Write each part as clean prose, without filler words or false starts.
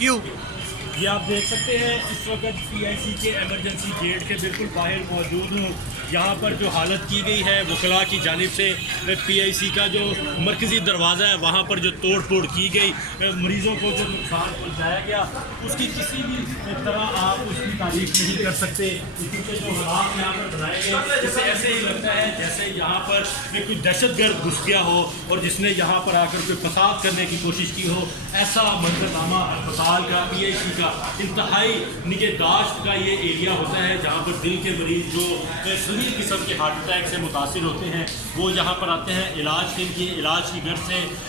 क्यों? ये आप देख सकते हैं इस वक्त PIC के एमरजेंसी गेट के बिल्कुल बाहर मौजूद हूँ। यहाँ पर जो हालत की गई है वकला की जानिब से, PIC का जो मरकज़ी दरवाज़ा है वहाँ पर जो तोड़ फोड़ की गई, मरीज़ों को जो नुकसान पहुँचाया गया, उसकी किसी भी तरह आप उसकी तारीफ़ नहीं कर सकते। क्योंकि जो हालात यहाँ पर बनाए गए, इससे ऐसे ही लगता है जैसे यहाँ पर कोई दहशतगर्द घुस गया हो और जिसने यहाँ पर आकर कोई फसाद करने की कोशिश की हो। ऐसा मंजरनामा अस्पताल का, PIC का इंतहाई निगहदाश्त का ये एरिया होता है, जहाँ पर दिल के मरीज़ जो सही किस्म के हार्ट अटैक से मुतासिर होते हैं वो यहाँ पर आते हैं इलाज के लिए, इलाज की गर्ज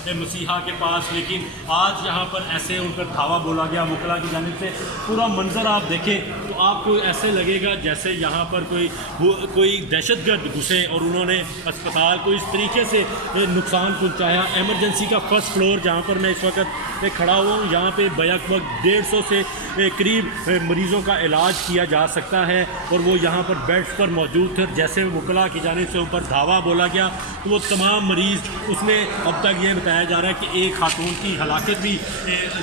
से मसीहा के पास। लेकिन आज यहाँ पर ऐसे उन पर धावा बोला गया वकला की जानिब से। पूरा मंजर आप देखें तो आपको ऐसे लगेगा जैसे यहाँ पर कोई दहशतगर्द घुसे और उन्होंने अस्पताल को इस तरीके से नुकसान पहुँचाया। एमरजेंसी का फर्स्ट फ्लोर जहाँ पर मैं इस वक्त खड़ा हुआ हूँ, यहाँ पे बैक वक्त 150 से करीब मरीज़ों का इलाज किया जा सकता है और वो यहाँ पर बेड्स पर मौजूद थे। जैसे वकला की जानिब से ऊपर धावा बोला गया तो वो तमाम मरीज़, उसमें अब तक ये बताया जा रहा है कि एक खातून की हलाकत भी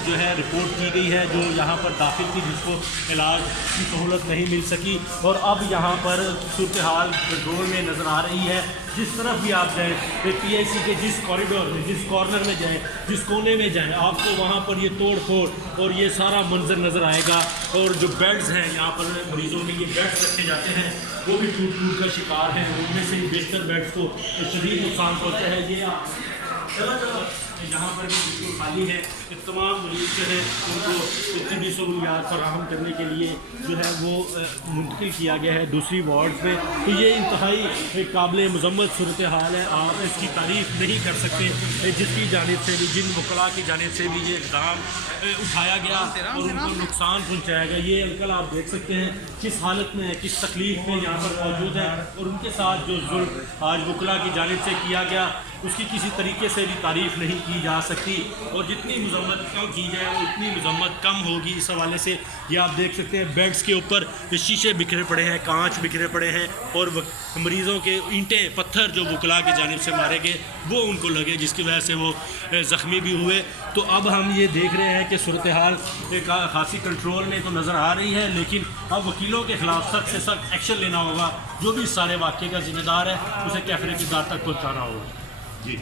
जो है रिपोर्ट की गई है जो यहाँ पर दाखिल थी, जिसको इलाज की सहूलत नहीं मिल सकी। और अब यहाँ पर सूरत हाल कंट्रोल में नज़र आ रही है। जिस तरफ भी आप जाएँ, PIC के जिस कॉरिडोर में, जिस कॉर्नर में जाएँ, जिस कोने में जाएँ, आपको वहाँ पर ये तोड़ फोड़ और ये सारा मंजर नज़र आएगा। और जो बेड्स हैं यहाँ पर मरीज़ों के लिए बेड्स रखे जाते हैं वो भी टूट टूट का शिकार हैं। उनमें से बेहतर बेड्स को शदीद नुकसान पहुँचा है। ये आप यहाँ पर भी बिल्कुल खाली है। तमाम मरीज़ जो है उनको तबी सहूलियात फराहम करने के लिए जो है वो मुंतकिल किया गया है दूसरी वार्ड में। तो ये इंतहाई काबिल मज़म्मत सूरत हाल है, आप इसकी तारीफ़ नहीं कर सकते। जिसकी जानिब से भी, जिन वकला की जानिब से भी ये इक़दाम उठाया गया और उनको नुकसान पहुँचाया गया। ये अंकल आप देख सकते हैं किस हालत में है, किस तकलीफ़ में यहाँ पर मौजूद है। और उनके साथ जो जुल्म आज वकला की जानिब से किया गया उसकी किसी तरीके से भी तारीफ़ नहीं की जा सकती। और जितनी मज़म्मत कम की जाए वो उतनी मज़म्मत कम होगी। इस हवाले से ये आप देख सकते हैं बेड्स के ऊपर शीशे बिखरे पड़े हैं, कांच बिखरे पड़े हैं और मरीज़ों के ईंटें पत्थर जो वकला की जानिब से मारे गए वो उनको लगे, जिसकी वजह से वो ज़ख्मी भी हुए। तो अब हम ये देख रहे हैं कि सूरत हाल खासी कंट्रोल में तो नज़र आ रही है, लेकिन अब वकीलों के ख़िलाफ़ सख्त से सख्त एक्शन लेना होगा। जो भी इस सारे वाक़े का ज़िम्मेदार है उसे कैफ़रे की दाद तक पहुँचाना होगा। जी।